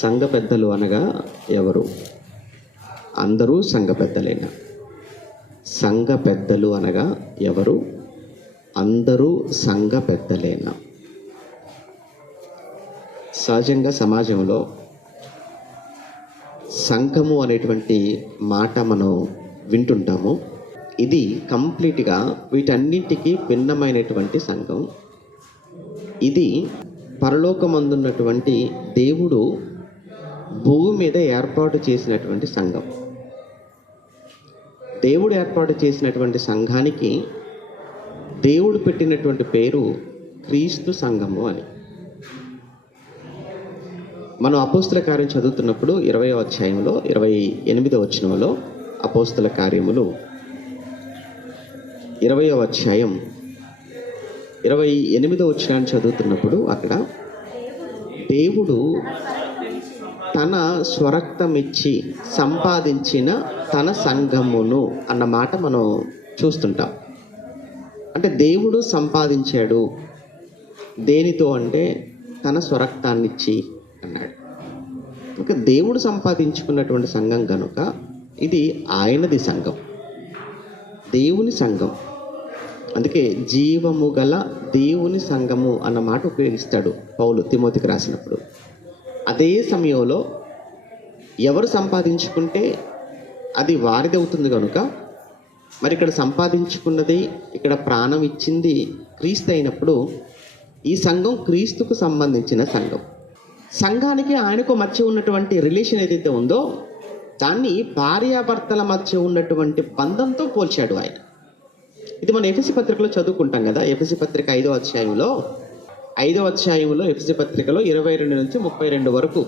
సంఘ పెద్దలు అనగా ఎవరు? అందరూ సంఘ పెద్దలేనా? సంఘ పెద్దలు అనగా ఎవరు? అందరూ సంఘ పెద్దలేనా? సహజంగా సమాజంలో సంఘము అనేటువంటి మాట మనం వింటుంటాము. ఇది కంప్లీట్గా వీటన్నింటికి భిన్నమైనటువంటి సంఘం. ఇది పరలోకమందున్నటువంటి దేవుడు భూమి మీద ఏర్పాటు చేసినటువంటి సంఘం. దేవుడు ఏర్పాటు చేసినటువంటి సంఘానికి దేవుడు పెట్టినటువంటి పేరు క్రీస్తు సంఘము అని. మనం అపోస్తుల కార్యం చదువుతున్నప్పుడు 20వ అధ్యాయంలో 28వ వచనంలో అపోస్తుల కార్యములు 20వ అధ్యాయం 28వ వచనాన్ని చదువుతున్నప్పుడు అక్కడ దేవుడు తన స్వరక్తమిచ్చి సంపాదించిన తన సంఘమును అన్న మాట మనం చూస్తుంటాం. అంటే దేవుడు సంపాదించాడు దేనితో అంటే తన స్వరక్తాన్నిచ్చి అన్నాడు. ఇంకా దేవుడు సంపాదించుకున్నటువంటి సంఘం కనుక ఇది ఆయనది సంఘం, దేవుని సంఘం. అందుకే జీవము గల దేవుని సంఘము అన్న మాట ఉపయోగిస్తాడు పౌలు తిమోతికి రాసినప్పుడు. అదే సమయంలో ఎవరు సంపాదించుకుంటే అది వారిది అవుతుంది కనుక మరి ఇక్కడ సంపాదించుకున్నది, ఇక్కడ ప్రాణం ఇచ్చింది క్రీస్తు అయినప్పుడు ఈ సంఘం క్రీస్తుకు సంబంధించిన సంఘం. సంఘానికి ఆయనకు మధ్య ఉన్నటువంటి రిలేషన్ ఏదైతే ఉందో దాన్ని భార్యాభర్తల మధ్య ఉన్నటువంటి బంధంతో పోల్చాడు ఆయన. ఇది మనం ఎఫెసీ పత్రికలో చదువుకుంటాం కదా. ఎఫెసీ పత్రిక 5వ అధ్యాయంలో ఎఫెసీ పత్రికలో 22 నుంచి 32 వరకు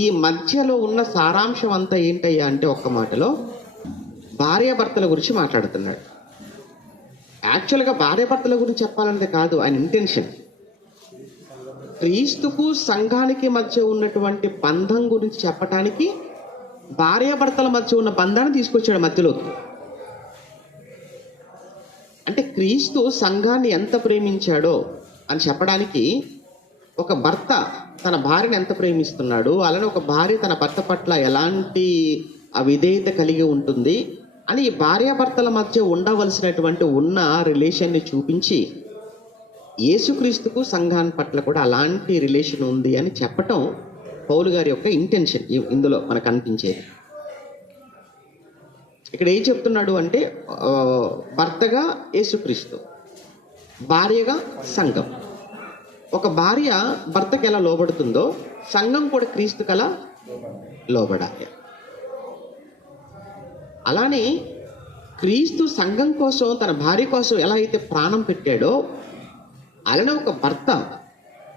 ఈ మధ్యలో ఉన్న సారాంశం అంతా ఏంటయ్యా అంటే ఒక్క మాటలో భార్యాభర్తల గురించి మాట్లాడుతున్నాడు. యాక్చువల్గా భార్యాభర్తల గురించి చెప్పాలంటే కాదు ఆయన ఇంటెన్షన్. క్రీస్తుకు సంఘానికి మధ్య ఉన్నటువంటి బంధం గురించి చెప్పటానికి భార్యాభర్తల మధ్య ఉన్న బంధాన్ని తీసుకొచ్చాడు మధ్యలోకి. అంటే క్రీస్తు సంఘాన్ని ఎంత ప్రేమించాడో అని చెప్పడానికి ఒక భర్త తన భార్యను ఎంత ప్రేమిస్తున్నాడు, అలానే ఒక భార్య తన భర్త పట్ల ఎలాంటి విధేయత కలిగి ఉంటుంది అని ఈ భార్యాభర్తల మధ్య ఉండవలసినటువంటి ఉన్న రిలేషన్ని చూపించి యేసుక్రీస్తుకు సంఘాన్ని పట్ల కూడా అలాంటి రిలేషన్ ఉంది అని చెప్పటం పౌలు గారి యొక్క ఇంటెన్షన్ ఇందులో మనకు అనిపించేది. ఇక్కడ ఏం చెప్తున్నాడు అంటే భర్తగా యేసుక్రీస్తు, భార్యగా సంఘం. ఒక భార్య భర్తకి ఎలా లోబడుతుందో సంఘం కూడా క్రీస్తుకు అలా లోబడాలి. అలానే క్రీస్తు సంఘం కోసం తన భార్య కోసం ఎలా అయితే ప్రాణం పెట్టాడో అలానే ఒక భర్త,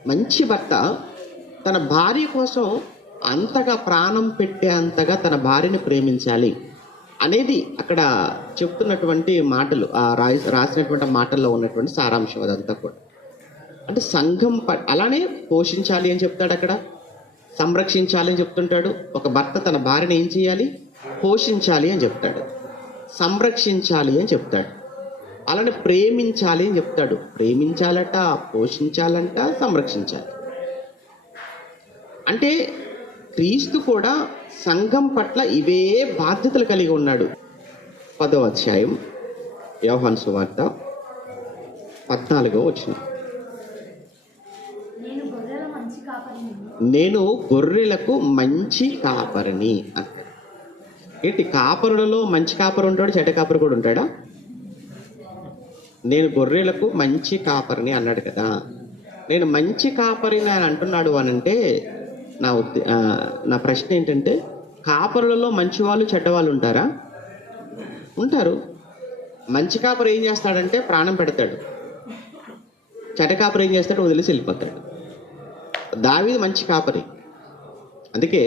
మంచి భర్త తన భార్య కోసం అంతగా ప్రాణం పెట్టే అంతగా తన భార్యను ప్రేమించాలి అనేది అక్కడ చెప్తున్నటువంటి మాటలు, రాసినటువంటి మాటల్లో ఉన్నటువంటి సారాంశం అదంతా కూడా. అంటే సంఘం అలానే పోషించాలి అని చెప్తాడు, అక్కడ సంరక్షించాలి అని చెప్తుంటాడు. ఒక భర్త తన భార్యను ఏం చేయాలి? పోషించాలి అని చెప్తాడు, సంరక్షించాలి అని చెప్తాడు, అలానే ప్రేమించాలి అని చెప్తాడు. ప్రేమించాలట, పోషించాలంట, సంరక్షించాలి. అంటే క్రీస్తు కూడా సంఘం పట్ల ఇవే బాధ్యతలు కలిగి ఉన్నాడు. 10వ అధ్యాయం యోహాను సువార్త 14వ వచనం, నేను గొర్రెలకు మంచి కాపరిని అంటాడు. ఏంటి, కాపరులలో మంచి కాపరు ఉంటాడు, చెడ్డ కాపరు కూడా ఉంటాడా? నేను గొర్రెలకు మంచి కాపరిని అన్నాడు కదా. నేను మంచి కాపరిని అని అంటున్నాడు అనంటే నా ప్రశ్న ఏంటంటే, కాపరులలో మంచి వాళ్ళు చెడ్డవాళ్ళు ఉంటారా? ఉంటారు. మంచి కాపరి ఏం చేస్తాడంటే ప్రాణం పెడతాడు, చెడ్డ కాపరి ఏం చేస్తాడు? వదిలేసి వెళ్ళిపోతాడు. దావీదు మంచి కాపరి, అందుకే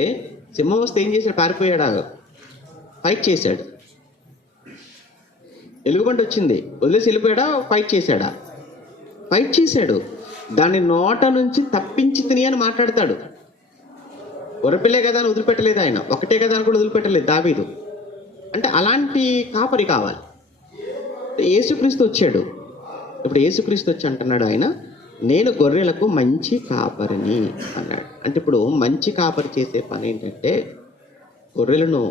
సింహం వస్తే ఏం చేశాడు? పారిపోయాడు, ఫైట్ చేశాడు. ఎలుగుబంటి వచ్చింది, వదిలేసి వెళ్ళిపోయాడా? ఫైట్ చేశాడా? ఫైట్ చేశాడు. దాని నోట నుంచి తప్పించి తిని అని మాట్లాడతాడు. ఒరపిల్లే కదా అని వదిలిపెట్టలేదు ఆయన, ఒకటే కదా అని కూడా వదిలిపెట్టలేదు దావీదు. అంటే అలాంటి కాపరి కావాలి. యేసుక్రీస్తు వచ్చాడు. ఇప్పుడు యేసుక్రీస్తు వచ్చి అంటున్నాడు ఆయన, నేను గొర్రెలకు మంచి కాపరిని అన్నాడు. అంటే ఇప్పుడు మంచి కాపరి చేసే పని ఏంటంటే గొర్రెలను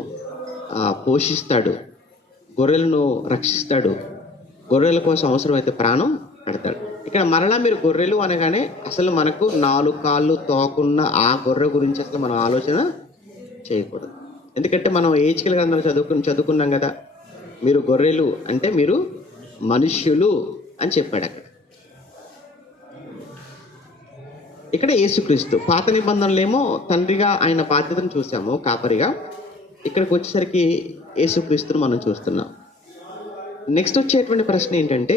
పోషిస్తాడు, గొర్రెలను రక్షిస్తాడు, గొర్రెల కోసం అవసరమైతే ప్రాణం పెడతాడు. ఇక్కడ మరలా మీరు గొర్రెలు అనగానే అసలు మనకు 4 కాళ్ళు తోకున్న ఆ గొర్రె గురించి అసలు మనం ఆలోచన చేయకూడదు. ఎందుకంటే మనం ఏచికల గ్రంథాలు చదువుకున్నాం కదా, మీరు గొర్రెలు అంటే మీరు మనుష్యులు అని చెప్పాడు అక్కడ. ఇక్కడ యేసుక్రీస్తు పాత నిబంధనలు ఏమో తండ్రిగా ఆయన బాధ్యతను చూసాము కాపరిగా. ఇక్కడికి వచ్చేసరికి యేసుక్రీస్తును మనం చూస్తున్నాం. నెక్స్ట్ వచ్చేటువంటి ప్రశ్న ఏంటంటే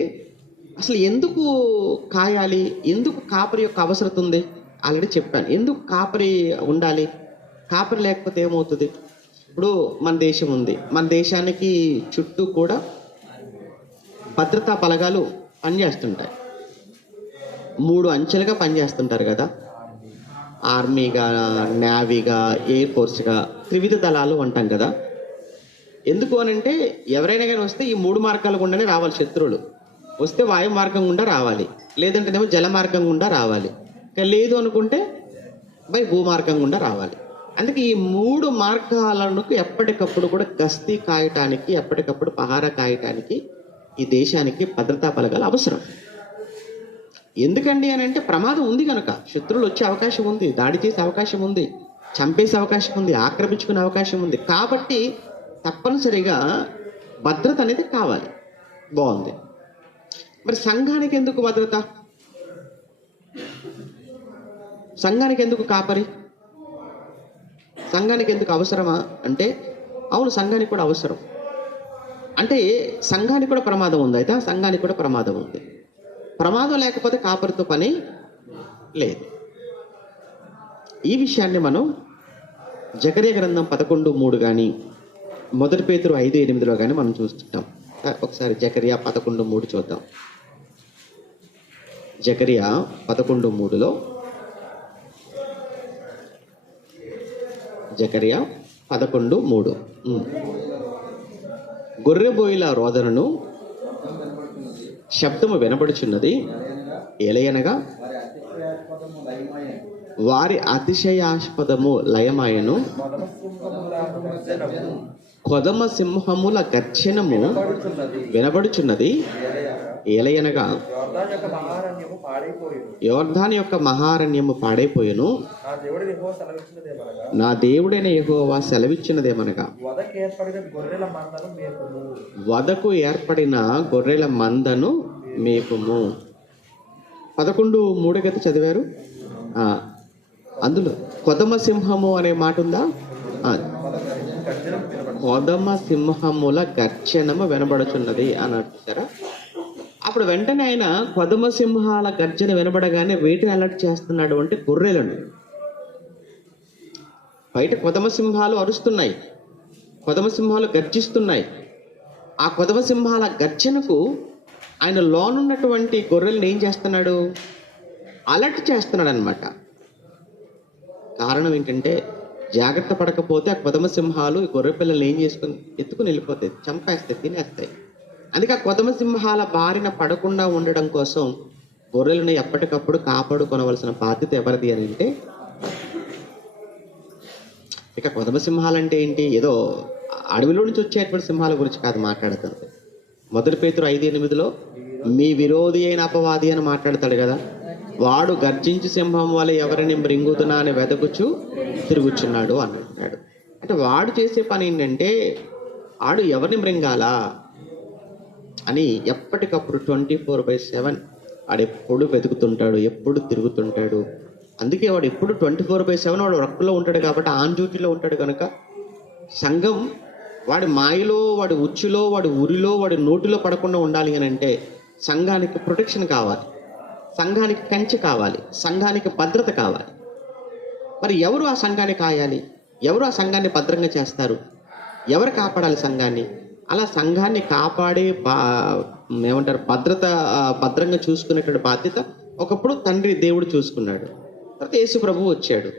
అసలు ఎందుకు కాయాలి, ఎందుకు కాపరి యొక్క అవసరం ఉంది? ఆల్రెడీ చెప్పాను ఎందుకు కాపరి ఉండాలి. కాపరి లేకపోతే ఏమవుతుంది? ఇప్పుడు మన దేశం ఉంది, మన దేశానికి చుట్టూ కూడా భద్రతా బలగాలు పనిచేస్తుంటాయి. 3 అంచెలుగా పనిచేస్తుంటారు కదా, ఆర్మీగా, నేవీగా, ఎయిర్ ఫోర్స్గా, త్రివిధ దళాలు అంటాం కదా. ఎందుకు అనంటే ఎవరైనా కానీ వస్తే ఈ 3 మార్గాల గుండానే రావాలి. శత్రువులు వస్తే వాయు మార్గం గుండా రావాలి, లేదంటేనేమో జల మార్గం గుండా రావాలి, లేదు అనుకుంటే భూమార్గం గుండా రావాలి. అందుకే ఈ 3 మార్గాలను ఎప్పటికప్పుడు కూడా గస్తీ కాయటానికి, ఎప్పటికప్పుడు పహారా కాయటానికి ఈ దేశానికి భద్రతా బలగాలు అవసరం. ఎందుకండి అని అంటే ప్రమాదం ఉంది కనుక, శత్రువులు వచ్చే అవకాశం ఉంది, దాడి చేసే అవకాశం ఉంది, చంపేసే అవకాశం ఉంది, ఆక్రమించుకునే అవకాశం ఉంది. కాబట్టి తప్పనిసరిగా భద్రత అనేది కావాలి. బాగుంది. మరి సంఘానికి ఎందుకు భద్రత? సంఘానికి ఎందుకు కాపరి? సంఘానికి ఎందుకు అవసరమా అంటే అవును, సంఘానికి కూడా అవసరం. అంటే సంఘానికి కూడా ప్రమాదం ఉంది. అయితే సంఘానికి కూడా ప్రమాదం ఉంది. ప్రమాదం లేకపోతే కాపరితో పని లేదు. ఈ విషయాన్ని మనం జకర్యా గ్రంథం 11:3 కానీ, 1 పేతురు 5:8 కానీ మనం చూస్తుంటాం. ఒకసారి జకర్యా 11:3 చూద్దాం. జకర్యా 11:3 జకర్యా 11:3 గొర్రెబోయిల రోదనను శబ్దము వినబడుచున్నది, ఏలయనగా వారి అతిశయాస్పదము లయమాయను, కొదమ సింహముల గర్జనము వినబడుచున్నది, ఏలయనగా యోర్దాను యొక్క మహారణ్యము పాడైపోయెను, నా దేవుడైన యెహోవా సెలవిచ్చినదేమనగా వదకు ఏర్పడిన గొర్రెల మందను మేపుము. 11:3 గత చదివారు. అందులో కొదమ సింహము అనే మాట ఉందా? కొదమ సింహముల గర్జనము వినబడుచున్నది అన్నట్టు సరే. అప్పుడు వెంటనే ఆయన కొదమ సింహాల గర్జన వినబడగానే వేటిని అలర్ట్ చేస్తున్నాడు అంటే గొర్రెలను. బయట కొదమ సింహాలు అరుస్తున్నాయి, కొదమ సింహాలు గర్జిస్తున్నాయి. ఆ కొదమ సింహాల గర్జనకు ఆయన లోనున్నటువంటి గొర్రెలను ఏం చేస్తున్నాడు? అలర్ట్ చేస్తున్నాడు అనమాట. కారణం ఏంటంటే జాగ్రత్త పడకపోతే ఆ కొదమ సింహాలు ఈ గొర్రె పిల్లల్ని ఏం చేసుకుని ఎత్తుకుని వెళ్ళిపోతాయి, చంపేస్తాయి, తినేస్తాయి. అందుకే ఆ కొదమ సింహాల బారిన పడకుండా ఉండడం కోసం గొర్రెలను ఎప్పటికప్పుడు కాపాడుకొనవలసిన బాధ్యత ఎవరిది అని అంటే, ఇక కొదమ సింహాలంటే ఏంటి? ఏదో అడవిలో నుంచి వచ్చేటువంటి సింహాల గురించి కాదు మాట్లాడుతుంది. 1 పేతురు 5:8 మీ విరోధి అయిన అపవాది అని మాట్లాడతాడు కదా, వాడు గర్జించి సింహం వల్ల ఎవరిని మృంగుతున్నా అని వెదకుచు తిరుగుచున్నాడు అని అంటాడు. అంటే వాడు చేసే పని ఏంటంటే వాడు ఎవరిని మృంగాలా అని ఎప్పటికప్పుడు 24/7 వాడు ఎప్పుడు వెతుకుతుంటాడు, ఎప్పుడు తిరుగుతుంటాడు. అందుకే వాడు ఎప్పుడు 24/7 వాడు రక్కులో ఉంటాడు కాబట్టి ఆన్ డ్యూటీలో ఉంటాడు కనుక సంఘం వాడి మాయలో, వాడి ఉచ్చులో, వాడి ఉరిలో, వాడి నోటిలో పడకుండా ఉండాలి అని అంటే సంఘానికి ప్రొటెక్షన్ కావాలి, సంఘానికి కంచె కావాలి, సంఘానికి భద్రత కావాలి. మరి ఎవరు ఆ సంఘాన్ని కాయాలి? ఎవరు ఆ సంఘాన్ని భద్రంగా చేస్తారు? ఎవరు కాపాడాలి సంఘాన్ని? అలా సంఘాన్ని కాపాడే భద్రంగా చూసుకునేటువంటి బాధ్యత ఒకప్పుడు తండ్రి దేవుడు చూసుకున్నాడు. తర్వాత యేసు ప్రభువు వచ్చాడు.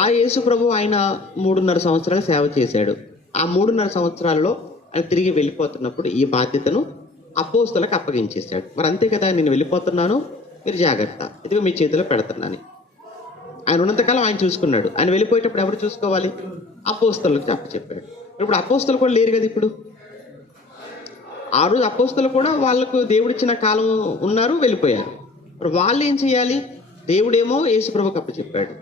ఆ యేసు ప్రభువు ఆయన 3.5 సంవత్సరాలు సేవ చేశాడు. ఆ 3.5 సంవత్సరాల్లో ఆయన తిరిగి వెళ్ళిపోతున్నప్పుడు ఈ బాధ్యతను అపోస్తలకు అప్పగించేశాడు. మరి అంతే కదా, నేను వెళ్ళిపోతున్నాను, మీరు జాగ్రత్త, ఇదిగో మీ చేతిలో పెడుతున్నాను. ఆయన ఉన్నంతకాలం ఆయన చూసుకున్నాడు. ఆయన వెళ్ళిపోయేటప్పుడు ఎవరు చూసుకోవాలి? అపోస్తలులకు అప్పచెప్పాడు. ఇప్పుడు అపోస్తలు కూడా లేరు కదా ఇప్పుడు. ఆ రోజు అపోస్తలు కూడా వాళ్ళకు దేవుడిచ్చిన కాలం ఉన్నారు, వెళ్ళిపోయారు. మరి వాళ్ళు ఏం చేయాలి? దేవుడేమో యేసుప్రభుకి అప్పచెప్పాడు,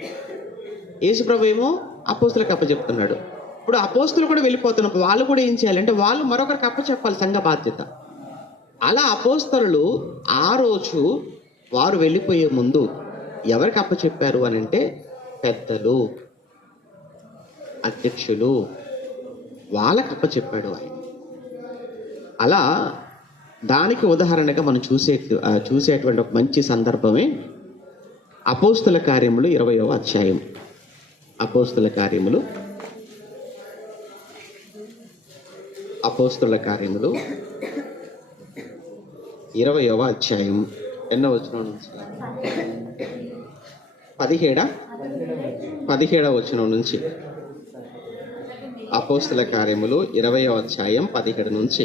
యేసుప్రభు ఏమో అపోస్తలకు అప్పచెప్తున్నాడు. ఇప్పుడు అపోస్తలు కూడా వెళ్ళిపోతున్నప్పుడు వాళ్ళు కూడా ఏం చేయాలి అంటే వాళ్ళు మరొకరికి అప్పచెప్పాలి, సంఘ బాధ్యత. అలా అపోస్తలు ఆ రోజు వారు వెళ్ళిపోయే ముందు ఎవరికి అప్పచెప్పారు అని అంటే పెద్దలు, అధ్యక్షులు, వాళ్ళకి అప్పచెప్పాడు ఆయన. అలా దానికి ఉదాహరణగా మనం చూసేటువంటి ఒక మంచి సందర్భమే అపోస్తుల కార్యములు 20వ అధ్యాయం. అపోస్తుల కార్యములు 20వ అధ్యాయం ఎన్నో వచనం నుంచి 17వ వచనం నుంచి. అపోస్తుల కార్యములు 20వ అధ్యాయం 17 నుంచి.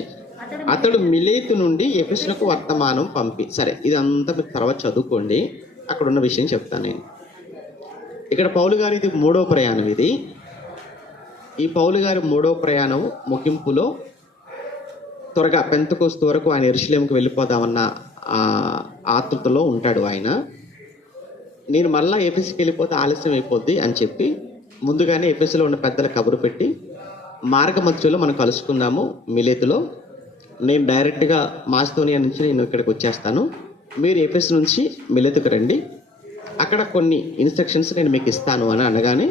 అతడు మిలేతు నుండి ఎఫెసులకు వర్తమానం పంపి, సరే ఇదంతా మీకు తర్వాత చదువుకోండి, అక్కడ ఉన్న విషయం చెప్తాను నేను. ఇక్కడ పౌలు గారు ఇది 3వ ప్రయాణం. ఇది ఈ పౌలు గారు 3వ ప్రయాణం ముగింపులో త్వరగా పెంతెకోస్తు వరకు ఆయన యెరూషలేముకు వెళ్ళిపోదామన్న ఆతృతలో ఉంటాడు ఆయన. నేను మళ్ళీ ఎఫెసుకి వెళ్ళిపోతే ఆలస్యం అయిపోద్ది అని చెప్పి ముందుగానే ఎఫెసులో ఉన్న పెద్దల కబురు పెట్టి మార్గ మధ్యలో మనం కలుసుకుందాము మిలేతులో, నేను డైరెక్ట్గా మాస్తోనియా నుంచి నేను ఇక్కడికి వచ్చేస్తాను, మీరు ఎఫెసు నుంచి మిలేతుకు రండి, అక్కడ కొన్ని ఇన్స్ట్రక్షన్స్ నేను మీకు ఇస్తాను అని అనగానే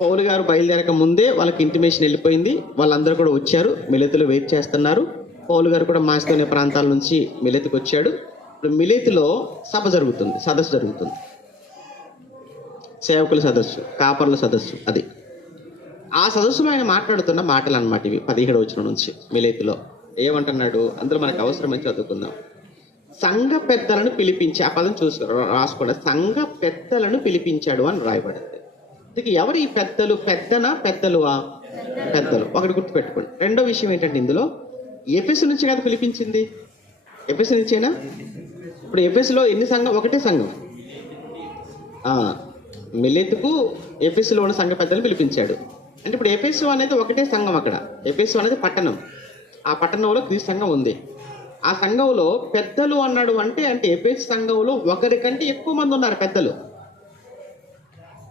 పౌలు గారు బయలుదేరక ముందే వాళ్ళకి ఇంటిమేషన్ వెళ్ళిపోయింది. వాళ్ళందరూ కూడా వచ్చారు, మిలేతులో వెయిట్ చేస్తున్నారు. పౌలు గారు కూడా మాస్తోనియా ప్రాంతాల నుంచి మిలేతుకు వచ్చాడు. ఇప్పుడు మిలేతులో సదస్సు జరుగుతుంది, సేవకుల సదస్సు, కాపర్ల సదస్సు. అది ఆ సదస్సులో ఆయన మాట్లాడుతున్న మాటలు అన్నమాట ఇవి. 17వ వచనం నుంచి మిలేతులో ఏమంటున్నాడు అందులో మనకు అవసరమని చదువుకుందాం. సంఘ పెద్దలను పిలిపించి, ఆ పదం రాసుకోండి, సంఘ పెద్దలను పిలిపించాడు అని రాయబడింది. ఇక ఎవరు ఈ పెద్దలు? పెద్దలువా? పెద్దలు. ఒకటి గుర్తుపెట్టుకోండి. రెండో విషయం ఏంటంటే ఇందులో ఎఫెసు నుంచి కాదు పిలిపించింది, ఎఫెసు నుంచేనా? ఇప్పుడు ఎఫెసులో ఎన్ని సంఘం? ఒకటే సంఘం. మిలేతుకు ఎఫెసులో ఉన్న సంఘ పెద్దలు పిలిపించాడు. అంటే ఇప్పుడు ఎఫెసు అనేది ఒకటే సంఘం. అక్కడ ఎఫెసు అనేది పట్టణం, ఆ పట్టణంలో క్రీస్తు సంఘం ఉంది. ఆ సంఘంలో పెద్దలు అన్నాడు అంటే ఎఫెసు సంఘంలో ఒకరికంటే ఎక్కువ మంది ఉన్నారు పెద్దలు.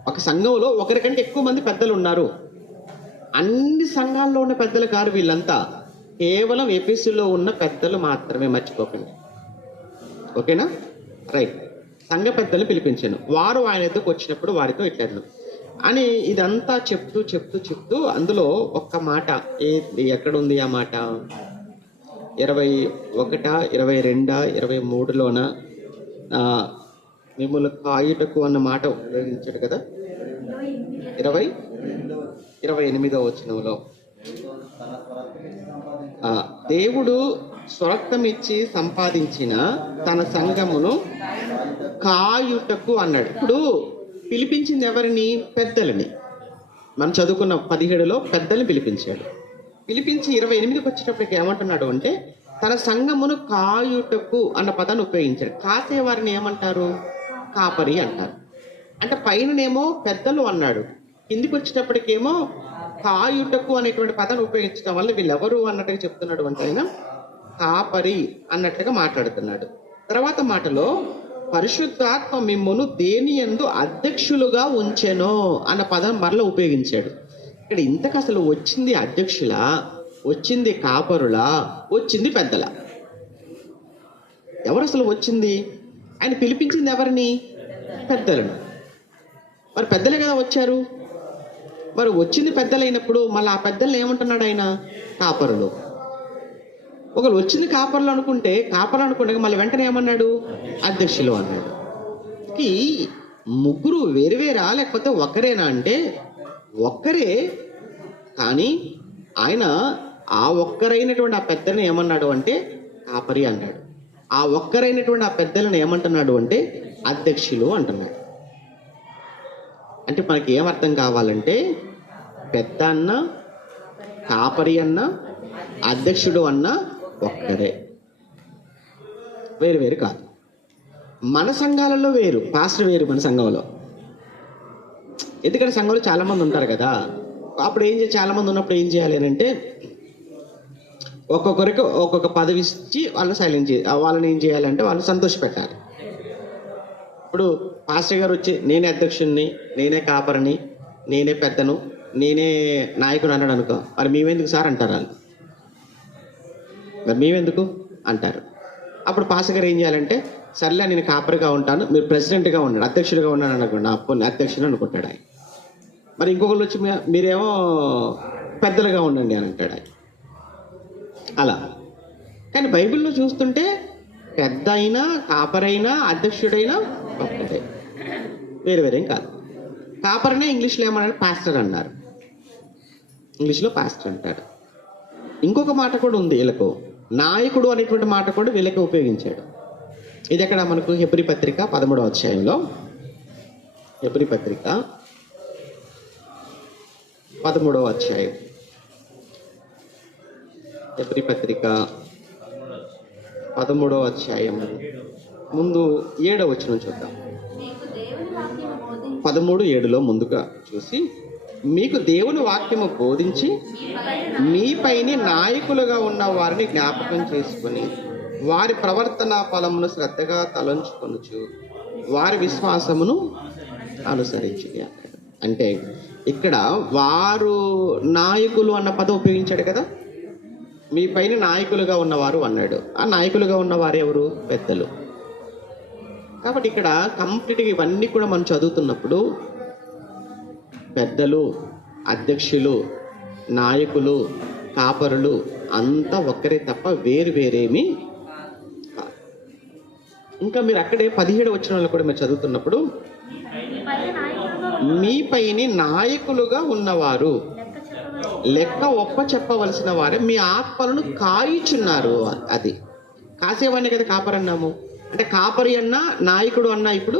ఒక సంఘంలో ఒకరికంటే ఎక్కువ మంది పెద్దలు ఉన్నారు. అన్ని సంఘాల్లో ఉన్న పెద్దలు కారు వీళ్ళంతా, కేవలం ఎఫెసులో ఉన్న పెద్దలు మాత్రమే, మర్చిపోకండి. ఓకేనా? రైట్. సంఘ పెద్దలు పిలిపించాను, వారు ఆయన ఎద్దుకు వచ్చినప్పుడు వారితో ఇట్లను అని ఇదంతా చెప్తూ అందులో ఒక్క మాట ఎక్కడుంది ఆ మాట? 21, 22, 23లోన మిమ్మల్ని కాయుటకు అన్న మాట ఉపయోగించాడు కదా. 28వ వచనంలో దేవుడు స్వరక్తమిచ్చి సంపాదించిన తన సంఘమును కాయుటకు అన్నాడు. ఇప్పుడు పిలిపించింది ఎవరిని? పెద్దలని. మనం చదువుకున్న 17లో పెద్దల్ని పిలిపించాడు. పిలిపించి 28కి వచ్చేటప్పటికి ఏమంటున్నాడు అంటే తన సంఘమును కాయుటకు అన్న పదాన్ని ఉపయోగించాడు. కాసేవారిని ఏమంటారు? కాపరి అంటారు. అంటే పైననేమో పెద్దలు అన్నాడు, కిందికి వచ్చేటప్పటికేమో కాయుటకు అనేటువంటి పదాన్ని ఉపయోగించడం వల్ల వీళ్ళెవరు అన్నట్టుగా చెప్తున్నాడు అంటే ఆయన కాపరి అన్నట్లుగా మాట్లాడుతున్నాడు. తర్వాత మాటలో పరిశుద్ధాత్మ మిమ్మును దేని యందు అధ్యక్షులుగా ఉంచెనో అన్న పదం మరలా ఉపయోగించాడు. ఇక్కడ ఇంతకు అసలు వచ్చింది అధ్యక్షులా, వచ్చింది కాపరులా, వచ్చింది పెద్దలా? ఎవరు అసలు వచ్చింది? ఆయన పిలిపించింది ఎవరిని? పెద్దలను. మరి పెద్దలే కదా వచ్చారు. మరి వచ్చింది పెద్దలైనప్పుడు మళ్ళీ ఆ పెద్దలను ఏమంటున్నాడు ఆయన? కాపరులు. ఒకరు వచ్చింది కాపర్లు అనుకుంటే మళ్ళీ వెంటనే ఏమన్నాడు? అధ్యక్షులు అన్నాడు. ఈ ముగ్గురు వేరువేరా లేకపోతే ఒక్కరేనా అంటే ఒక్కరే, కానీ ఆయన ఆ ఒక్కరైనటువంటి ఆ పెద్దలను ఏమన్నాడు అంటే కాపరి అన్నాడు. ఆ ఒక్కరైనటువంటి ఆ పెద్దలను ఏమంటున్నాడు అంటే అధ్యక్షులు అంటున్నాడు. అంటే మనకి ఏమర్థం కావాలంటే పెద్ద అన్న, కాపరి అన్న, అధ్యక్షుడు అన్న ఒక్కరే, వేరు వేరు కాదు. మన సంఘాలలో వేరు, పాస్టర్ వేరు మన సంఘంలో. ఎందుకంటే సంఘంలో చాలామంది ఉంటారు కదా, అప్పుడు చాలామంది ఉన్నప్పుడు ఏం చేయాలి అని అంటే ఒక్కొక్కరికి ఒక్కొక్క పదవి ఇచ్చి వాళ్ళని సైలెంట్ వాళ్ళని ఏం చేయాలంటే వాళ్ళని సంతోష పెట్టాలి. ఇప్పుడు పాస్టర్ గారు వచ్చి నేనే అధ్యక్షుడిని, నేనే కాపరిని, నేనే పెద్దను, నేనే నాయకుడు అన్నాడు అనుకో, మరి మేమెందుకు సార్ అంటారు వాళ్ళు. మరి మేమెందుకు అంటారు. అప్పుడు పాస్టర్ గారు ఏం చేయాలంటే సర్లే నేను కాపరిగా ఉంటాను, మీరు ప్రెసిడెంట్గా ఉన్నాడు, అధ్యక్షుడిగా ఉన్నాడు అనుకోండి, అప్పుడు అధ్యక్షుడు అనుకుంటాడు ఆయన. మరి ఇంకొకరు వచ్చి మీరేమో పెద్దలుగా ఉండండి అని అంటాడు ఆయన. అలా. కానీ బైబిల్లో చూస్తుంటే పెద్ద అయినా కాపరైనా అధ్యక్షుడైనా ఒక్కటే, వేరే వేరేం కాదు. కాపరైనా ఇంగ్లీష్లో ఏమన్నారు, పాస్టర్ అన్నారు, ఇంగ్లీష్లో పాస్టర్ అంటాడు. ఇంకొక మాట కూడా ఉంది వీళ్ళకు, నాయకుడు అనేటువంటి మాట కూడా వీళ్ళకి ఉపయోగించాడు. ఇది ఎక్కడ మనకు హెబ్రీ పత్రిక 13వ అధ్యాయంలో, హెబ్రీ పత్రిక 13వ అధ్యాయం, హెబ్రీ పత్రిక 13వ అధ్యాయం ముందు 7వ వచనం చూద్దాం. 13:7లో ముందుగా చూసి, మీకు దేవుని వాక్యము బోధించి మీపైని నాయకులుగా ఉన్న వారిని జ్ఞాపకం చేసుకుని వారి ప్రవర్తన ఫలమును శ్రద్ధగా తలంచుకొనుచు వారి విశ్వాసమును అనుసరించి. అంటే ఇక్కడ వారు నాయకులు అన్న పదం ఉపయోగించాడు కదా, మీ పైన నాయకులుగా ఉన్నవారు అన్నాడు. ఆ నాయకులుగా ఉన్నవారు ఎవరు? పెద్దలు. కాబట్టి ఇక్కడ కంప్లీట్గా ఇవన్నీ కూడా మనం చదువుతున్నప్పుడు పెద్దలు, అధ్యక్షులు, నాయకులు, కాపరులు అంతా ఒక్కరే తప్ప వేరు వేరేమి. ఇంకా మీరు అక్కడే 17వ వచనంలో కూడా మీరు చదువుతున్నప్పుడు మీపైని నాయకులుగా ఉన్నవారు లెక్క ఒప్ప చెప్పవలసిన వారే మీ ఆత్మలను కాయిచున్నారు. అది కాసేవాడిని కదా కాపరి అన్నాము. అంటే కాపరి అన్నా నాయకుడు అన్నా ఇప్పుడు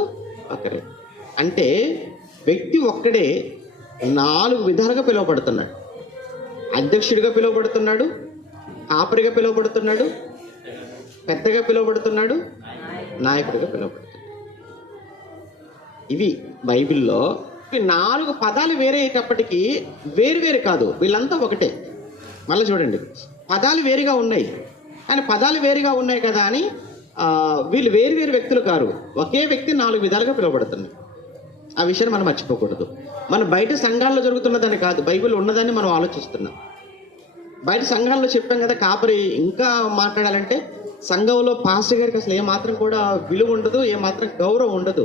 ఒక్కరే. అంటే వ్యక్తి ఒక్కడే 4 విధాలుగా పిలువబడుతున్నాడు. అధ్యక్షుడిగా పిలువబడుతున్నాడు, కాపరిగా పిలువబడుతున్నాడు, పెద్దగా పిలువబడుతున్నాడు, నాయకుడిగా పిలువబడుతున్నాడు. ఇవి బైబిల్లో 4 పదాలు వేరే అయ్యేటప్పటికీ వేరు కాదు, వీళ్ళంతా ఒకటే. మళ్ళీ చూడండి, పదాలు వేరుగా ఉన్నాయి, కానీ పదాలు వేరుగా ఉన్నాయి కదా అని వీళ్ళు వేరు వ్యక్తులు కారు. ఒకే వ్యక్తి 4 విధాలుగా పిలువబడుతున్నాయి. ఆ విషయాన్ని మనం మర్చిపోకూడదు. మన బయట సంఘాల్లో జరుగుతున్నదని కాదు, బైబిల్ ఉన్నదాన్ని మనం ఆలోచిస్తున్నాం. బయట సంఘాల్లో చెప్పాం కదా, కాపరి ఇంకా మాట్లాడాలంటే సంఘంలో పాస్టర్ గారికి అసలు ఏమాత్రం కూడా విలువ ఉండదు, ఏమాత్రం గౌరవం ఉండదు.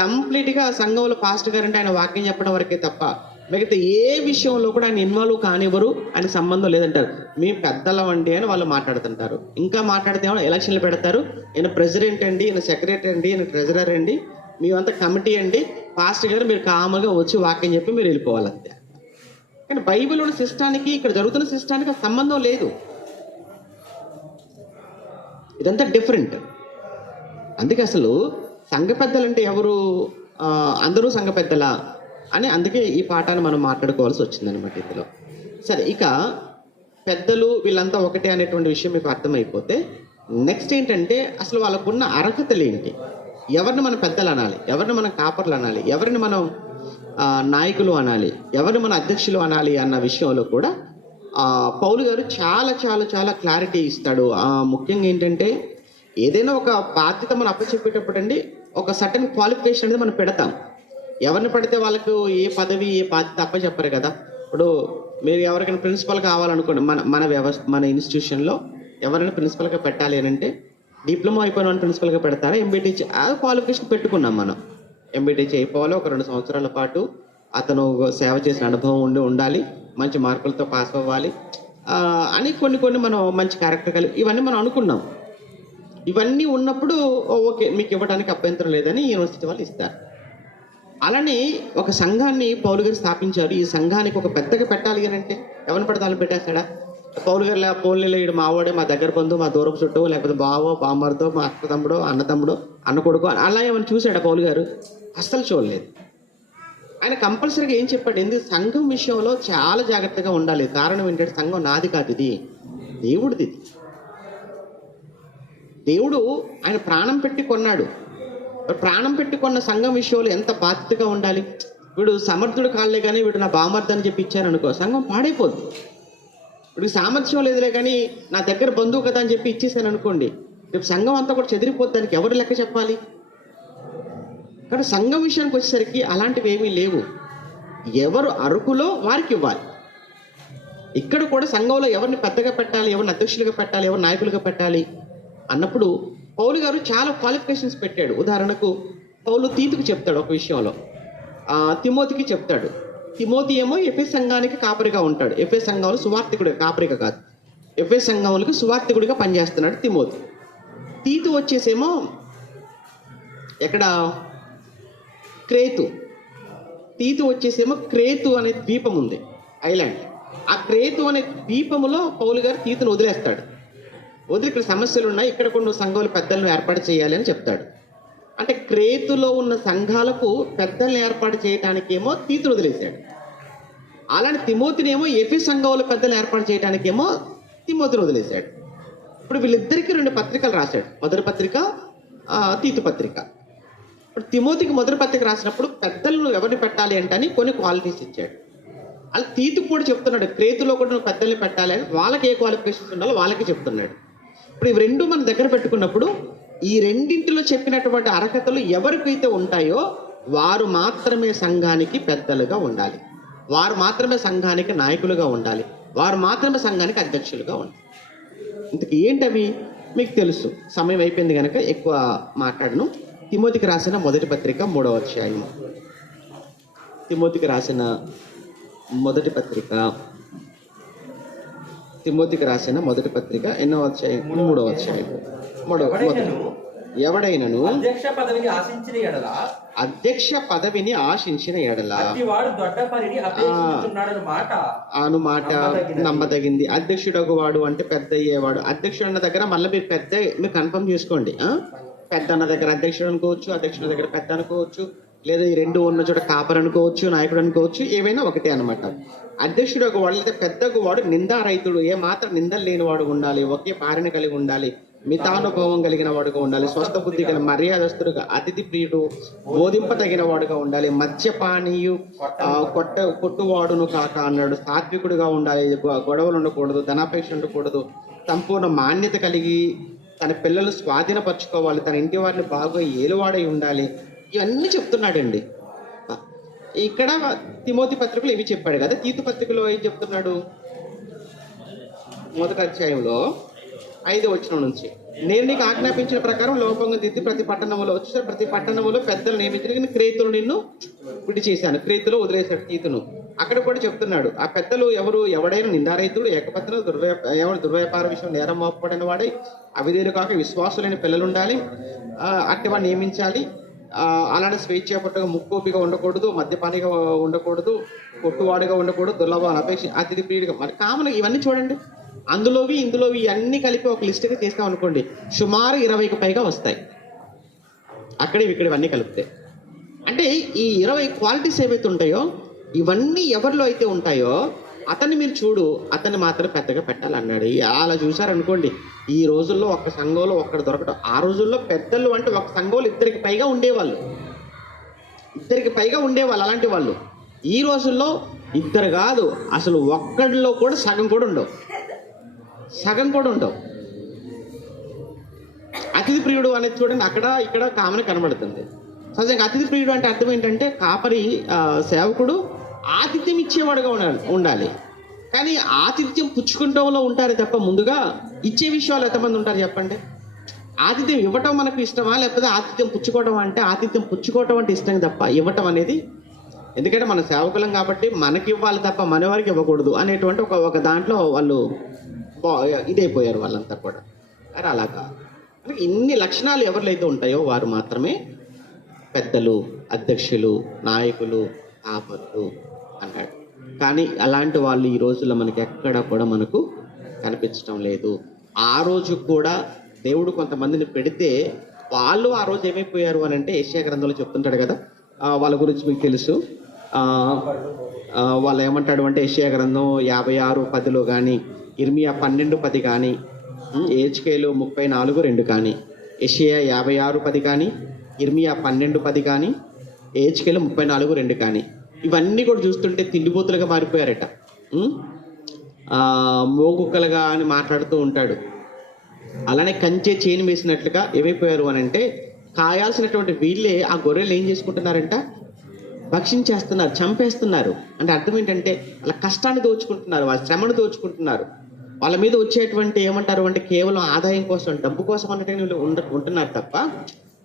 కంప్లీట్గా సంఘంలో పాస్టర్ గారు అంటే ఆయన వాక్యం చెప్పడం వరకే తప్ప మిగతా ఏ విషయంలో కూడా ఆయన ఇన్వాల్వ్ కానివ్వరు, ఆయన సంబంధం లేదంటారు. మీ పెద్దల వండి అని వాళ్ళు మాట్లాడుతుంటారు. ఇంకా మాట్లాడితే ఎలక్షన్లు పెడతారు, ఈయన ప్రెసిడెంట్ అండి, ఈయన సెక్రటరీ అండి, ఈయన ట్రెజరర్ అండి, మేమంతా కమిటీ అండి, పాస్టర్ గారు మీరు కామగా వచ్చి వాక్యం చెప్పి మీరు వెళ్ళిపోవాలంతే. కానీ బైబిల్ ఉన్న సిస్టానికి ఇక్కడ జరుగుతున్న సిస్టానికి సంబంధం లేదు. ఇదంతా డిఫరెంట్. అందుకే అసలు సంఘ పెద్దలంటే ఎవరు? అందరూ సంఘ పెద్దలా అని అందుకే ఈ పాఠాన్ని మనం మాట్లాడుకోవాల్సి వచ్చిందనమాట ఇందులో. సరే, ఇక పెద్దలు వీళ్ళంతా ఒకటే అనేటువంటి విషయం మీకు అర్థమైపోతే నెక్స్ట్ ఏంటంటే అసలు వాళ్ళకున్న అర్హతలు ఏంటి? ఎవరిని మనం పెద్దలు అనాలి, ఎవరిని మనం కాపర్లు అనాలి, ఎవరిని మనం నాయకులు అనాలి, ఎవరిని మన అధ్యక్షులు అనాలి అన్న విషయంలో కూడా పౌలు గారు చాలా చాలా చాలా క్లారిటీ ఇస్తాడు. ముఖ్యంగా ఏంటంటే ఏదైనా ఒక బాధ్యత మనం అప్పచెప్పేటప్పుడు అండి ఒక సర్టన్ క్వాలిఫికేషన్ అనేది మనం పెడతాం. ఎవరిని పడితే వాళ్ళకు ఏ పదవి ఏ బాధ్యత అప్పచెప్పరు కదా. ఇప్పుడు మీరు ఎవరికైనా ప్రిన్సిపల్ కావాలనుకోండి, మన వ్యవస్థ మన ఇన్స్టిట్యూషన్లో ఎవరైనా ప్రిన్సిపల్గా పెట్టాలి అని అంటే డిప్లొమా అయిపోయిన వాళ్ళని ప్రిన్సిపల్గా పెడతారా, ఎంబీటీ క్వాలిఫికేషన్ పెట్టుకున్నాం మనం. ఎంబీటీ అయిపోవాలి, ఒక 2 సంవత్సరాల పాటు అతను సేవ చేసిన అనుభవం ఉండాలి, మంచి మార్కులతో పాస్ అవ్వాలి అని కొన్ని మనం మంచి క్యారెక్టర్ కలిగి ఇవన్నీ మనం అనుకున్నాం. ఇవన్నీ ఉన్నప్పుడు ఓకే మీకు ఇవ్వడానికి అభ్యంతరం లేదని యూనివర్సిటీ వాళ్ళు ఇస్తారు. అలానే ఒక సంఘాన్ని పౌలు గారు స్థాపించారు. ఈ సంఘానికి ఒక పెద్దగా పెట్టాలి అని అంటే ఎవరిని పడతాను పెట్టేస్తాడా? పౌలు గారు పోలీలో ఈడు మావాడే, మా దగ్గర బంధు, మా దూరపు చుట్టూ, లేకపోతే బావో బామ్మర్తో, మా అక్క తమ్ముడో, అన్న తమ్ముడో, అన్న కొడుకు అలా ఏమైనా చూశాడా పౌలు గారు? అస్సలు చూడలేదు. ఆయన కంపల్సరీగా ఏం చెప్పాడు? ఎందుకు సంఘం విషయంలో చాలా జాగ్రత్తగా ఉండాలి. కారణం ఏంటంటే సంఘం నాది కాదు, ఇది దేవుడిది. దేవుడు ఆయన ప్రాణం పెట్టి కొన్నాడు. ప్రాణం పెట్టుకున్న సంఘం విషయంలో ఎంత బాధ్యతగా ఉండాలి. వీడు సమర్థుడు కాళ్ళే కానీ వీడు నా బామర్థ అని చెప్పి ఇచ్చారనుకో, సంఘం పాడైపోద్ది. వీడికి సామర్థ్యం లేదులే కానీ నా దగ్గర బంధువు కదా అని చెప్పి ఇచ్చేసాను అనుకోండి, రేపు సంఘం అంతా కూడా చెదిరిపోద్ది. దానికి ఎవరు లెక్క చెప్పాలి? కానీ సంఘం విషయానికి వచ్చేసరికి అలాంటివి ఏమీ లేవు. ఎవరు అరుకులో వారికి ఇవ్వాలి. ఇక్కడ కూడా సంఘంలో ఎవరిని పెద్దగా పెట్టాలి, ఎవరిని అధ్యక్షులుగా పెట్టాలి, ఎవరు నాయకులుగా పెట్టాలి అన్నప్పుడు పౌలు గారు చాలా క్వాలిఫికేషన్స్ పెట్టాడు. ఉదాహరణకు పౌలు తీతుకు చెప్తాడు ఒక విషయంలో, తిమోతికి చెప్తాడు. తిమోతి ఏమో ఎఫెస్ సంఘానికి కాపరిగా ఉంటాడు. ఎఫెస్ సంఘంలో సువార్థికుడు, కాపరిగా కాదు, ఎఫెస్ సంఘంలోకి సువార్థికుడిగా పనిచేస్తున్నాడు తిమోతి. తీతు వచ్చేసేమో ఎక్కడ క్రేతు. తీతు వచ్చేసేమో క్రేతు అనే ద్వీపం ఉంది, ఐలాండ్. ఆ క్రేతు అనే ద్వీపములో పౌలు గారు తీతును వదిలేస్తాడు. వదిలి ఇక్కడ సమస్యలు ఉన్నాయి, ఇక్కడ కొన్ని సంఘాల పెద్దలను ఏర్పాటు చేయాలి అని చెప్తాడు. అంటే క్రేతులో ఉన్న సంఘాలకు పెద్దలను ఏర్పాటు చేయడానికేమో తీతును వదిలేశాడు. అలాంటి తిమోతినేమో ఎఫెసు సంఘంలో పెద్దలు ఏర్పాటు చేయడానికేమో తిమోతిని వదిలేశాడు. ఇప్పుడు వీళ్ళిద్దరికీ 2 పత్రికలు రాశాడు. మొదటి పత్రిక, తీతు పత్రిక. ఇప్పుడు తిమోతికి మొదటి పత్రిక రాసినప్పుడు పెద్దలను ఎవరిని పెట్టాలి అంటే అని కొన్ని క్వాలిటీస్ ఇచ్చాడు. అలా తీతుకు కూడా చెప్తున్నాడు, క్రేతులో కూడా నువ్వు పెద్దల్ని పెట్టాలి అని. వాళ్ళకి ఏ క్వాలిఫికేషన్స్ ఉండాలో వాళ్ళకి చెప్తున్నాడు. ఇప్పుడు ఇవి 2 మన దగ్గర పెట్టుకున్నప్పుడు ఈ రెండింటిలో చెప్పినటువంటి అర్హతలు ఎవరికైతే ఉంటాయో వారు మాత్రమే సంఘానికి పెద్దలుగా ఉండాలి, వారు మాత్రమే సంఘానికి నాయకులుగా ఉండాలి, వారు మాత్రమే సంఘానికి అధ్యక్షులుగా ఉండాలి. ఇంతకు ఏంటవి మీకు తెలుసు. సమయం అయిపోయింది కనుక ఎక్కువ మాట్లాడను. తిమోతికి రాసిన మొదటి పత్రిక 3వ అధ్యాయం. తిమోతికి రాసిన మొదటి పత్రిక, తిమోతికి రాసిన మొదటి పత్రిక ఎన్నో అధ్యాయం? 3వ అధ్యాయం. ఎవడైనను అధ్యక్ష పదవిని ఆశించిన ఎడల మాట నమ్మదగింది. అధ్యక్షుడగు వాడు అంటే పెద్ద అయ్యేవాడు. అధ్యక్షుడు అన్న దగ్గర మళ్ళీ మీరు పెద్ద మీరు కన్ఫర్మ్ చేసుకోండి. పెద్ద అన్న దగ్గర అధ్యక్షుడు అనుకోవచ్చు, అధ్యక్షుడి దగ్గర పెద్ద అనుకోవచ్చు, లేదా ఈ 2 ఉన్న చోట కాపర్ అనుకోవచ్చు, నాయకుడు అనుకోవచ్చు, ఏవైనా ఒకటే అనమాట. అధ్యక్షుడు ఒక వాడు లేదా పెద్దకు వాడు నిందారహితుడు, ఏ మాత్రం నిందలు లేని వాడు ఉండాలి, ఒకే భార్యన కలిగి ఉండాలి, మితానుభవం కలిగిన వాడుగా ఉండాలి, స్వస్థ బుద్ధి కలిగిన మర్యాదస్తుడుగా, అతిథి ప్రియుడు, బోధింపదగిన వాడుగా ఉండాలి, మద్యపానీయు, కొట్టువాడును కాక అన్నాడు, సాత్వికుడుగా ఉండాలి, గొడవలు ఉండకూడదు, ధనాపేక్ష ఉండకూడదు, సంపూర్ణ మాన్యత కలిగి తన పిల్లలు స్వాధీనపరచుకోవాలి, తన ఇంటి వారిని బాగా ఏలువాడై ఉండాలి. ఇవన్నీ చెప్తున్నాడండి. ఇక్కడ తిమోతి పత్రికలో ఇవి చెప్పాడు కదా. తీతు పత్రికలో ఏం చెప్తున్నాడు? మొదటి అధ్యాయంలో 5వ వచనం నుంచి, నేను నీకు ఆజ్ఞాపించిన ప్రకారం లోపంగా దిద్ది ప్రతి పట్టణంలో వచ్చేసారు, ప్రతి పట్టణంలో పెద్దలు నియమించిన క్రేతులు నిన్ను విడి చేశాను, క్రేతులో వదిలేశాడు తీతును. అక్కడ కూడా చెప్తున్నాడు, ఆ పెద్దలు ఎవరు? ఎవడైనా నిందారహితుడు, ఏకపత్రులు, దుర్వ్యాపార విషయం నేరం మోపబడిన వాడై, అవిధేయులు కాక విశ్వాసులైన పిల్లలు ఉండాలి, అట్టివాడిని నియమించాలి. అలాంటి స్వేచ్ఛపట్టుగా ముక్కోపిగా ఉండకూడదు, మద్యపానిగా ఉండకూడదు, కొట్టువాడుగా ఉండకూడదు, దుర్లభ అపేక్ష, అతిథి ప్రియుడిగా. మరి కామన్ ఇవన్నీ చూడండి, అందులోవి ఇందులోవి అన్నీ కలిపి ఒక లిస్ట్గా చేస్తాం అనుకోండి, సుమారు 20కి పైగా వస్తాయి. అక్కడే ఇక్కడ ఇవన్నీ కలిపితే అంటే ఈ 20 క్వాలిటీస్ ఏవైతే ఉంటాయో ఇవన్నీ ఎవరిలో అయితే ఉంటాయో అతన్ని మీరు చూడు, అతన్ని మాత్రం పెద్దగా పెట్టాలన్నాడు. అలా చూసారనుకోండి, ఈ రోజుల్లో ఒక్క సంఘంలో ఒక్కడు దొరకడం. ఆ రోజుల్లో పెద్దలు అంటే ఒక సంఘంలో 2కి పైగా ఉండేవాళ్ళు, 2కి పైగా ఉండేవాళ్ళు అలాంటి వాళ్ళు. ఈ రోజుల్లో 2 కాదు, అసలు ఒక్కడిలో కూడా సగం కూడా ఉండవు. అతిథి ప్రియుడు అనేది చూడండి, అక్కడ ఇక్కడ కామన్ కనబడుతుంది. సహజంగా అతిథి ప్రియుడు అంటే అర్థం ఏంటంటే కాపరి సేవకుడు ఆతిథ్యం ఇచ్చేవాడుగా ఉండాలి. కానీ ఆతిథ్యం పుచ్చుకుంటంలో ఉంటారు తప్ప ముందుగా ఇచ్చే విషయాలు ఎంతమంది ఉంటారు చెప్పండి? ఆతిథ్యం ఇవ్వటం మనకు ఇష్టమా, లేకపోతే ఆతిథ్యం పుచ్చుకోవటం అంటే? ఆతిథ్యం పుచ్చుకోవటం అంటే ఇష్టం తప్ప ఇవ్వటం అనేది, ఎందుకంటే మన సేవకులం కాబట్టి మనకి ఇవ్వాలి తప్ప మన వారికి ఇవ్వకూడదు అనేటువంటి ఒక దాంట్లో వాళ్ళు ఇదైపోయారు వాళ్ళంతా కూడా. కానీ అలాగా ఇన్ని లక్షణాలు ఎవరిలో అయితే ఉంటాయో వారు మాత్రమే పెద్దలు, అధ్యక్షులు, నాయకులు, కాపరులు అన్నాడు. కానీ అలాంటి వాళ్ళు ఈ రోజుల్లో మనకి ఎక్కడ కూడా మనకు కనిపించడం లేదు. ఆ రోజు కూడా దేవుడు కొంతమందిని పెడితే వాళ్ళు ఆ రోజు ఏమైపోయారు అని అంటే యెషయా గ్రంథంలో చెప్తుంటాడు కదా, వాళ్ళ గురించి మీకు తెలుసు. వాళ్ళు ఏమంటాడు అంటే యెషయా గ్రంథం 56:10 కానీ, ఇర్మియా 12:10 కానీ, ఏజ్కేలు 34:2 కానీ, యెషయా 56:10 కానీ, ఇర్మియా 12:10 కానీ, ఏహెచ్కేలు 34:2 కానీ, ఇవన్నీ కూడా చూస్తుంటే తిండిపోతులుగా మారిపోయారట. మోగుక్కలుగా అని మాట్లాడుతూ ఉంటాడు. అలానే కంచె చేను వేసినట్లుగా ఏమైపోయారు అని అంటే, కాయాల్సినటువంటి వీళ్ళే ఆ గొర్రెలు ఏం చేసుకుంటున్నారంట, భక్షించేస్తున్నారు, చంపేస్తున్నారు. అంటే అర్థం ఏంటంటే వాళ్ళ కష్టాన్ని దోచుకుంటున్నారు, వాళ్ళ శ్రమను దోచుకుంటున్నారు. వాళ్ళ మీద వచ్చేటువంటి ఏమంటారు అంటే కేవలం ఆదాయం కోసం, డబ్బు కోసం అన్నట్టు ఉంటున్నారు తప్ప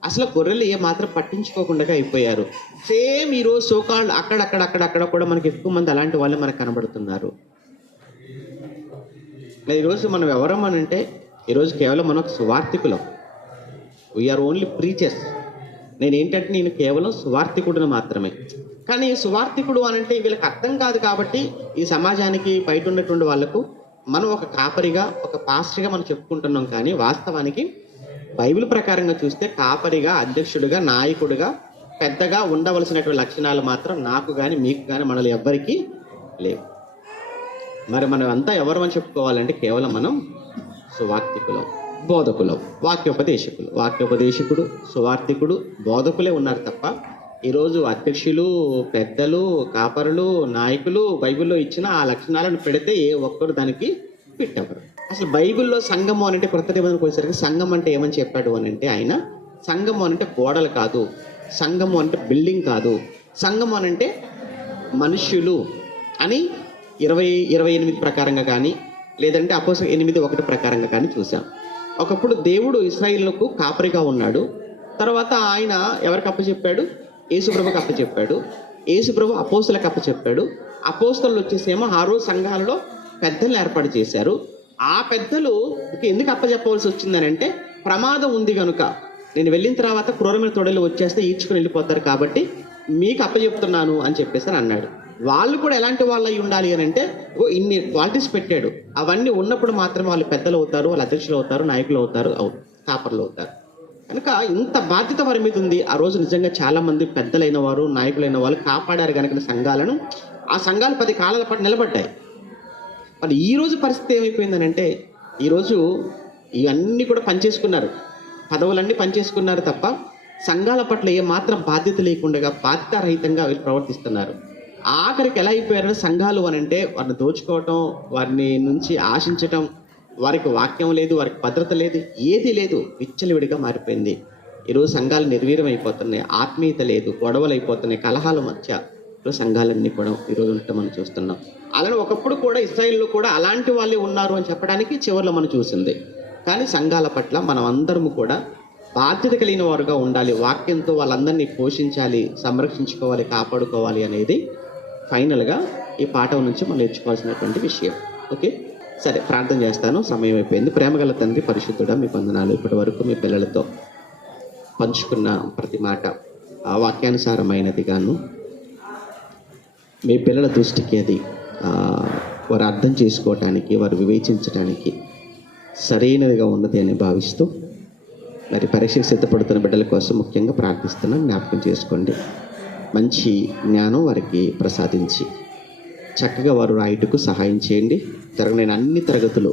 అసలు గొర్రెలు ఏ మాత్రం పట్టించుకోకుండా అయిపోయారు. సేమ్ ఈరోజు సోకాళ్ళు అక్కడక్కడ కూడా మనకి ఎక్కువ మంది అలాంటి వాళ్ళు మనకు కనబడుతున్నారు. ఈరోజు మనం ఎవరం అని అంటే, ఈరోజు కేవలం మనం సువార్థికులం. We are only preachers. నేను కేవలం సువార్థికుడును మాత్రమే. కానీ సువార్థికుడు అని అంటే వీళ్ళకి అర్థం కాదు. కాబట్టి ఈ సమాజానికి బయట ఉన్నటువంటి వాళ్ళకు మనం ఒక కాపరిగా, ఒక పాస్టర్గా మనం చెప్పుకుంటున్నాం. కానీ వాస్తవానికి బైబిల్ ప్రకారంగా చూస్తే కాపరిగా, అధ్యక్షుడిగా, నాయకుడిగా, పెద్దగా ఉండవలసినటువంటి లక్షణాలు మాత్రం నాకు కానీ మీకు కానీ మనలో ఎవ్వరికీ లేవు. మరి మనం అంతా ఎవరు అని చెప్పుకోవాలంటే కేవలం మనం సువార్థికులం, బోధకులం, వాక్యోపదేశకుడు, సువార్థికుడు, బోధకులే ఉన్నారు తప్ప ఈరోజు అధ్యక్షులు, పెద్దలు, కాపరులు, నాయకులు బైబిల్లో ఇచ్చిన ఆ లక్షణాలను పెడితే ఏ ఒక్కరు దానికి పెట్టేవారు. అసలు బైబిల్లో సంఘము అని అంటే కొత్త నిబంధనకు వచ్చేసరికి సంఘం అంటే ఏమని చెప్పాడు అని అంటే, ఆయన సంఘము అని అంటే గోడలు కాదు, సంఘము అంటే బిల్డింగ్ కాదు, సంఘము అని అంటే మనుష్యులు అని 28 ప్రకారంగా కానీ, లేదంటే అపోస్తలుల 8:1 ప్రకారంగా కానీ చూసాం. ఒకప్పుడు దేవుడు ఇశ్రాయేలుకు కాపరిగా ఉన్నాడు. తర్వాత ఆయన ఎవరికి అప్పచెప్పాడు? యేసుప్రభుకి అప్పచెప్పాడు. యేసుప్రభు అపోస్తలులకు అప్పచెప్పాడు. అపోస్తలు వచ్చేసేమో ఆ రోజు సంఘాలలో పెద్దలు ఏర్పాటు చేశారు. ఆ పెద్దలు ఎందుకు అప్పచెప్పవలసి వచ్చిందని అంటే, ప్రమాదం ఉంది కనుక, నేను వెళ్ళిన తర్వాత క్రూరమైన తొడలు వచ్చేస్తే ఈడ్చుకుని వెళ్ళిపోతారు కాబట్టి మీకు అప్పచెప్తున్నాను అని చెప్పేసి అన్నాడు. వాళ్ళు కూడా ఎలాంటి వాళ్ళు అయి ఉండాలి అని అంటే, ఇన్ని క్వాలిటీస్ పెట్టాడు. అవన్నీ ఉన్నప్పుడు మాత్రమే వాళ్ళు పెద్దలు అవుతారు, వాళ్ళు అధ్యక్షులు అవుతారు, నాయకులు అవుతారు, కాపర్లు అవుతారు. కనుక ఇంత బాధ్యత వారి మీద ఉంది. ఆ రోజు నిజంగా చాలా మంది పెద్దలైన వారు, నాయకులైన వాళ్ళు కాపాడారు కనుక సంఘాలను. ఆ సంఘాలు 10 కాలాల పాటు నిలబడ్డాయి. మరి ఈ రోజు పరిస్థితి ఏమైపోయిందని అంటే, ఈరోజు ఇవన్నీ కూడా పనిచేసుకున్నారు, పదవులన్నీ పనిచేసుకున్నారు తప్ప సంఘాల పట్ల ఏమాత్రం బాధ్యత లేకుండా బాధ్యతారహితంగా వీళ్ళు ప్రవర్తిస్తున్నారు. ఆఖరికి ఎలా అయిపోయారంటే సంఘాలు అని అంటే వారిని దోచుకోవటం, వారిని నుంచి ఆశించటం, వారికి వాక్యం లేదు, వారికి భద్రత లేదు, ఏది లేదు, విచ్చలవిడిగా మారిపోయింది. ఈరోజు సంఘాలు నిర్వీర్యం అయిపోతున్నాయి, ఆత్మీయత లేదు, గొడవలు అయిపోతున్నాయి, కలహాల మధ్య ఈరోజు సంఘాలన్నీ కూడా ఈరోజు ఉంటే మనం చూస్తున్నాం. అలానే ఒకప్పుడు కూడా ఇశ్రాయేల్లో కూడా అలాంటి వాళ్ళే ఉన్నారు అని చెప్పడానికి చివరిలో మనం చూసింది. కానీ సంఘాల పట్ల మనం అందరము కూడా బాధ్యత కలిగిన వారుగా ఉండాలి. వాక్యంతో వాళ్ళందరినీ పోషించాలి, సంరక్షించుకోవాలి, కాపాడుకోవాలి అనేది ఫైనల్గా ఈ పాఠం నుంచి మనం నేర్చుకోవాల్సినటువంటి విషయం. ఓకే, సరే, ప్రార్థన చేస్తాను, సమయం అయిపోయింది. ప్రేమగల తండ్రి, పరిశుద్ధుడా, మీ వందనాలు. ఇప్పటి వరకు మీ పిల్లలతో పంచుకున్న ప్రతి మాట వాక్యానుసారమైనదిగాను, మీ పిల్లల దృష్టికి అది వారు అర్థం చేసుకోవటానికి, వారు వివేచించడానికి సరైనదిగా ఉన్నది అని భావిస్తూ, మరి పరీక్షకు సిద్ధపడుతున్న బిడ్డల కోసం ముఖ్యంగా ప్రార్థిస్తున్నాం. జ్ఞాపకం చేసుకోండి. మంచి జ్ఞానం వారికి ప్రసాదించి చక్కగా వారు రాయుటకు సహాయం చేయండి. జరగని అన్ని తరగతులు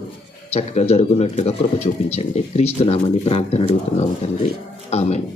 చక్కగా జరుగునట్లుగా కృప చూపించండి. క్రీస్తు నామమున ప్రార్థన అడుగుతున్నాము తండ్రి, ఆమేన్.